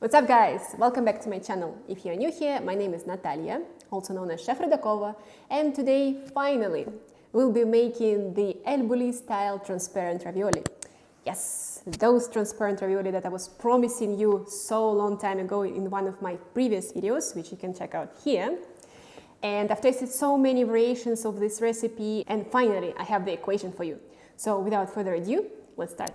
What's up guys? Welcome back to my channel. If you're new here, my name is Natalia, also known as Chef Rudakova, and today, finally, we'll be making the Bulli style transparent ravioli. Yes, those transparent ravioli that I was promising you so long time ago in one of my previous videos, which you can check out here. And I've tasted so many variations of this recipe, and finally I have the equation for you. So without further ado, let's start.